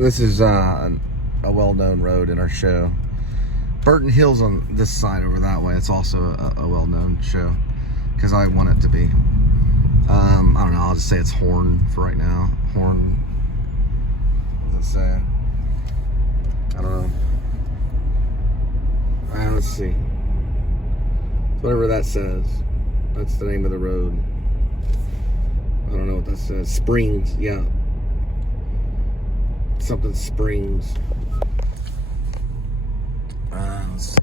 This is a well-known road in our show. Burton Hill's on this side over that way. It's also a well-known show because I want it to be. I don't know. I'll just say it's Horn for right now. Horn. What does it say? I don't know. Let's see. Whatever that says. That's the name of the road. I don't know what that says. Springs. Yeah. Something Springs. Let's see.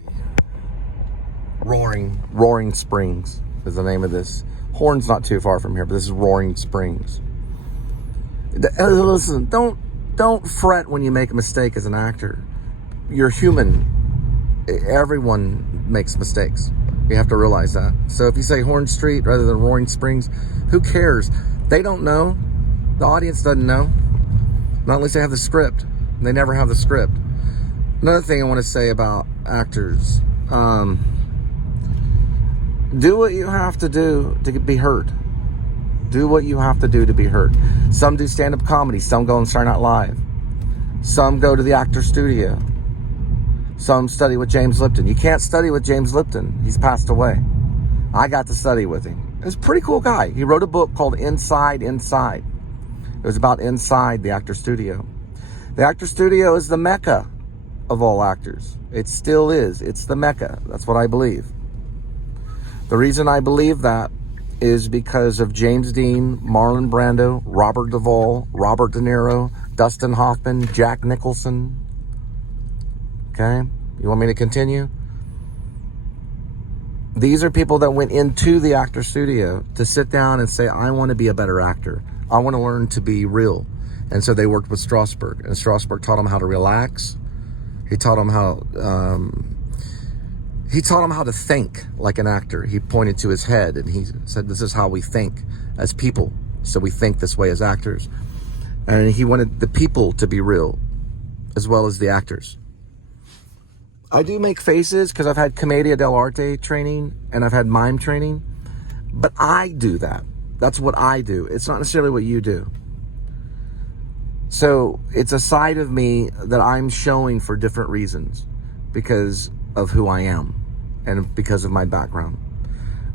Roaring Springs is the name of this. Horn's not too far from here, but this is Roaring Springs. Listen, don't fret when you make a mistake as an actor. You're human. Everyone makes mistakes. You have to realize that. So if you say Horn Street rather than Roaring Springs, who cares? They don't know. The audience doesn't know. Not unless they have the script. They never have the script. Another thing I want to say about actors. Do what you have to do to be heard. Do what you have to do to be heard. Some do stand-up comedy. Some go on Saturday Night Live. Some go to the actor studio. Some study with James Lipton. You can't study with James Lipton. He's passed away. I got to study with him. He was a pretty cool guy. He wrote a book called Inside. It was about inside the actor studio. The actor studio is the mecca of all actors. It still is. It's the mecca. That's what I believe. The reason I believe that is because of James Dean, Marlon Brando, Robert Duvall, Robert De Niro, Dustin Hoffman, Jack Nicholson. Okay? You want me to continue? These are people that went into the actor studio to sit down and say, I want to be a better actor. I want to learn to be real. And so they worked with Strasberg. And Strasberg taught them how to relax. He taught them how to think like an actor. He pointed to his head and he said, this is how we think as people. So we think this way as actors. And he wanted the people to be real as well as the actors. I do make faces because I've had Commedia dell'arte training and I've had mime training. But I do that. That's what I do. It's not necessarily what you do. So it's a side of me that I'm showing for different reasons because of who I am and because of my background.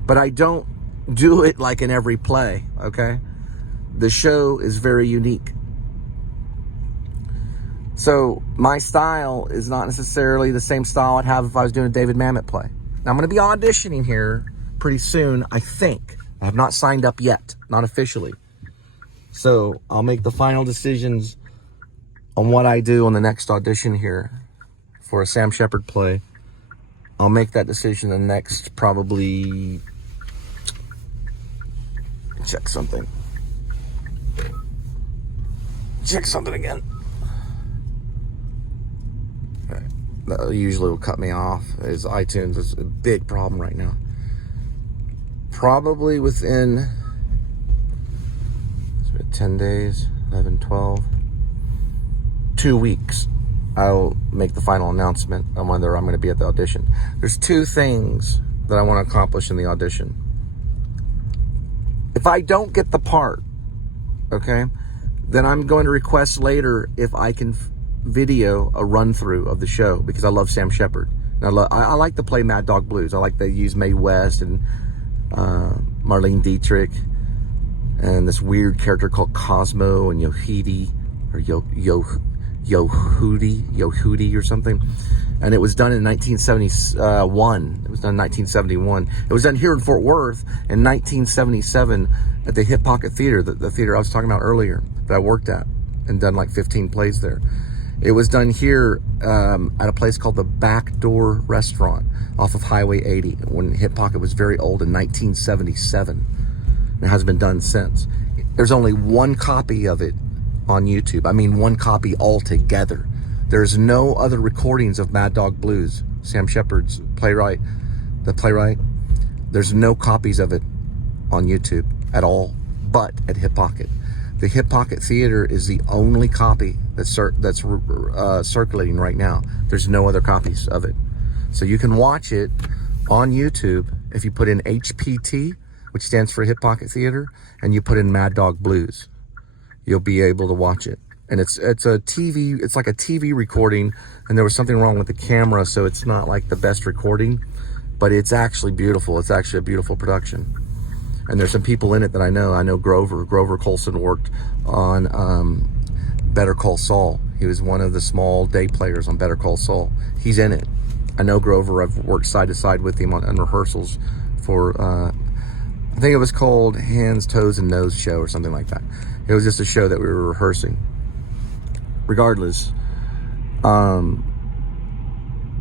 But I don't do it like in every play, okay? The show is very unique. So my style is not necessarily the same style I'd have if I was doing a David Mamet play. Now I'm going to be auditioning here pretty soon, I think. I have not signed up yet, not officially. So I'll make the final decisions on what I do on the next audition here for a Sam Shepard play. I'll make that decision the next probably... Check something again. Okay. That usually will cut me off. Is iTunes is a big problem right now. Probably within 10 days, 11, 12, 2 weeks, I'll make the final announcement on whether I'm going to be at the audition. There's two things that I want to accomplish in the audition. If I don't get the part, okay, then I'm going to request later if I can video a run-through of the show because I love Sam Shepard. And I like to play Mad Dog Blues. I like to use Mae West and Marlene Dietrich and this weird character called Cosmo and Yohidi or Yohudi or something. And it was done in 1971. It was done in 1971. It was done here in Fort Worth in 1977 at the Hip Pocket Theater, the theater I was talking about earlier that I worked at and done like 15 plays there. It was done here at a place called the Back Door Restaurant off of Highway 80 when Hip Pocket was very old in 1977. It hasn't been done since. There's only one copy of it on YouTube. I mean, one copy altogether. There's no other recordings of Mad Dog Blues, Sam Shepard's the playwright. There's no copies of it on YouTube at all, but at Hip Pocket. The Hip Pocket Theater is the only copy that's circulating right now. There's no other copies of it. So you can watch it on YouTube if you put in HPT, which stands for Hip Pocket Theater, and you put in Mad Dog Blues. You'll be able to watch it. And it's a TV, it's like a TV recording, and there was something wrong with the camera, so it's not like the best recording, but it's actually beautiful. It's actually a beautiful production. And there's some people in it that I know. I know Grover Colson worked on Better Call Saul. He was one of the small day players on Better Call Saul. He's in it. I know Grover. I've worked side to side with him on rehearsals for, I think it was called Hands, Toes, and Nose Show or something like that. It was just a show that we were rehearsing. Regardless,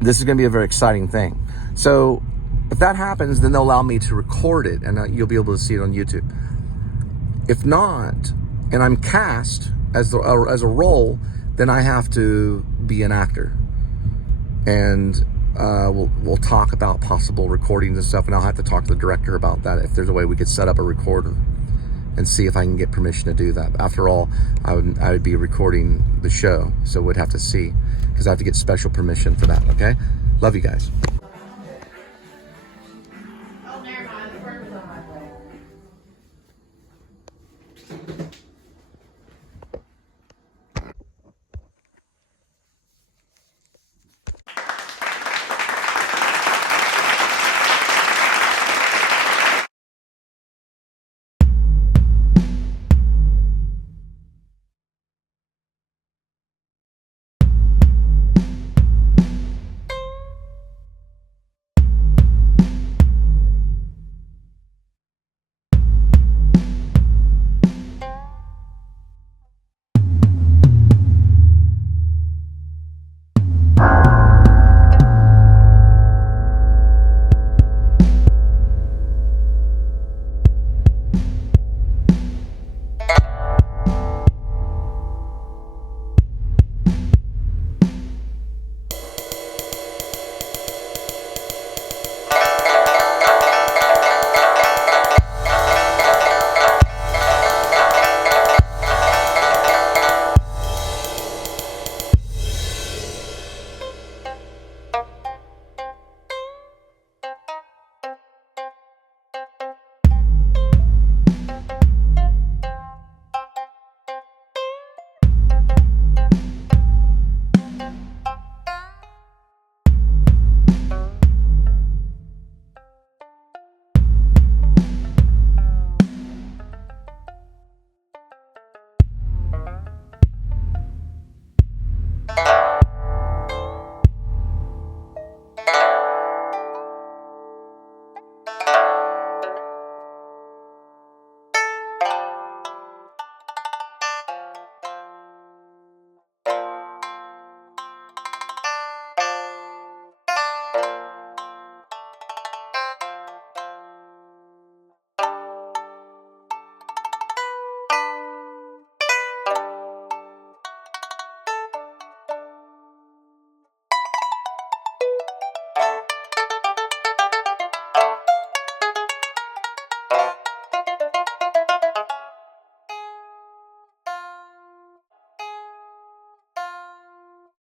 this is going to be a very exciting thing. So if that happens, then they'll allow me to record it, and you'll be able to see it on YouTube. If not, and I'm cast as a role, then I have to be an actor, and we'll talk about possible recordings and stuff, and I'll have to talk to the director about that, if there's a way we could set up a recorder and see if I can get permission to do that. After all, I would be recording the show, so we'd have to see, because I have to get special permission for that. Okay, love you guys.